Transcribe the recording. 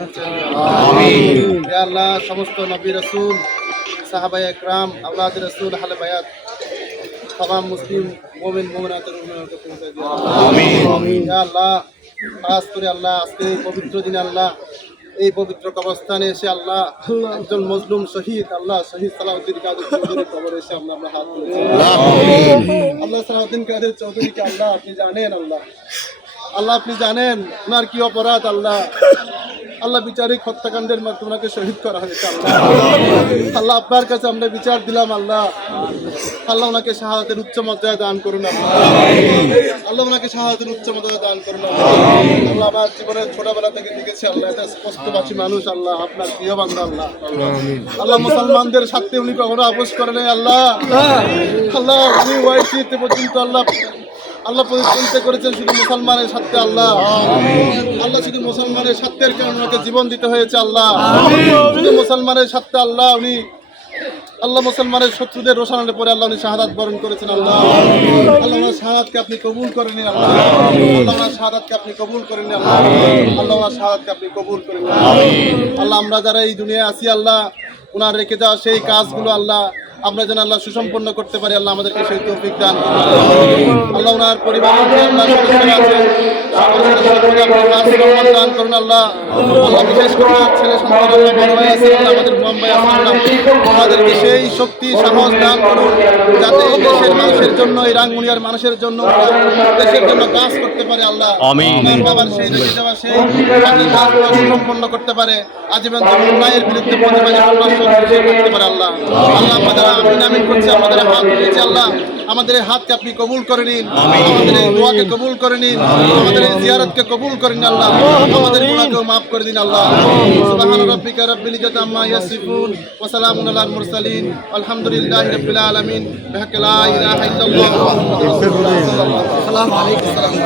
আমিন। ইয়া আল্লাহ, সমস্ত নবী রাসূল, সাহাবায়ে একরাম, আওলাদ রাসূল, আহলে বায়াত, तमाम মুসলিম মুমিন মুমিনাতের উন্নয়নকে পৌঁছে দিও। আমিন। ইয়া আল্লাহ, খাস করে আল্লাহ আজকে এই পবিত্র দিনে আল্লাহ এই পবিত্র কবরস্থানে এসে আল্লাহ একজন মজলুম শহীদ আল্লাহ শহীদ সালাউদ্দিন কাদের চৌধুরীর কবরে এসে আমরা হাত তুলেছি। আল্লাহ সালাউদ্দিন কাদের চৌধুরীকে আল্লাহ আপনি জানেন, আল্লাহ আল্লাহ আপনি জানেন ওনার কি অপরাধ। আল্লাহ আল্লাহ বিচারিক হত্যাকাণ্ডের মাধ্যমে ওনাকে শহীদ করা হয়েছে। আল্লাহ আল্লাহ আপনার কাছে আমরা বিচার দিলাম। আল্লাহ আল্লাহ ওনাকে শাহাদাতের উচ্চ মর্যাদা দান করুন। আল্লাহ ওনাকে শাহাদাতের উচ্চ মর্যাদা দান করুন। আল্লাহ আমার জীবনের ছোটবেলা থেকে দেখেছি আল্লাহ এটা স্পষ্টবাসী মানুষ। আল্লাহ আপনার প্রিয় বান্দা। আল্লাহ আল্লাহ মুসলমানদের স্বার্থে উনি কখনো আপোষ করে নাই। আল্লাহ আল্লাহ উনি ওয়াইসিতে পর্যন্ত আল্লাহ আল্লাহ পরিচালিত করেছেন শুধু মুসলমানের স্বার্থে। আল্লাহ আল্লাহ শুধু মুসলমানের স্বার্থের কারণে ওনাকে জীবন দিতে হয়েছে। আল্লাহ শুধু মুসলমানের স্বার্থে আল্লাহ উনি আল্লাহ মুসলমানের শত্রুদের রোশানের পরে আল্লাহ উনি শাহাদাত বরণ করেছেন। আল্লাহ আল্লাহ ওনার শাহাদাতকে আপনি কবুল করে নিন। আল্লাহ আল্লাহ ওনার শাহাদাতকে আপনি কবুল করে নিন। আল্লাহ আল্লাহ ওনার শাহাদাতকে আপনি কবুল করে নিন। আল্লাহ আমরা যারা এই দুনিয়ায় আছি আল্লাহ ওনার রেখে যাওয়া সেই কাজগুলো আল্লাহ আমরা যেন আল্লাহ সুসম্পন্ন করতে পারি। আল্লাহ আমাদেরকে সেই তৌফিক দান করুন। আল্লাহ ওনার পরিবারের যে আল্লাহ সদস্যরা আছে দান করুন। আল্লাহ আল্লাহ বিশেষ করে ছেলে সন্তান আল্লাহ বড় হয়ে আছে আল্লাহ আমাদের মুম্বাই আল্লাহ আমাদেরকে সেই শক্তি সাহস দান করুন যাতে এই দেশের মানুষের জন্য এই রাঙ্গুনিয়ার মানুষের জন্য দেশের জন্য কাজ করতে পারে। আল্লাহ আমিন। বাবার সেই রেখে যাওয়া সেই কাজগুলো সুসম্পন্ন করতে পারে। আজীবন অন্যায়ের বিরুদ্ধে প্রতিবাদ করতে পারে। আল্লাহ আল্লাহ আমাদের আমিন আমিন করছে আমাদের হাত দিয়েছে। আল্লাহ আমাদের এই হাতকে আপনি কবুল করে নিন। আমাদের এই দোয়াকে কবুল করে নিন। আমাদের এই জিয়ারতকে কবুল করে নিন। আল্লাহ আমাদের গুনাহকেও মাফ করে দিন। আল্লাহ সুবহান রাব্বিকা রাব্বিল ইজ্জাতি আম্মা ইয়াসিফুন ওয়া সালামুন আলাল মুরসালিন আলহামদুলিল্লাহি রাব্বিল আলামিন বিহাক্কি লা ইলাহা ইল্লাল্লাহ মুহাম্মাদুর রাসূলুল্লাহ সাল্লাল্লাহু আলাইহি ওয়াসাল্লাম।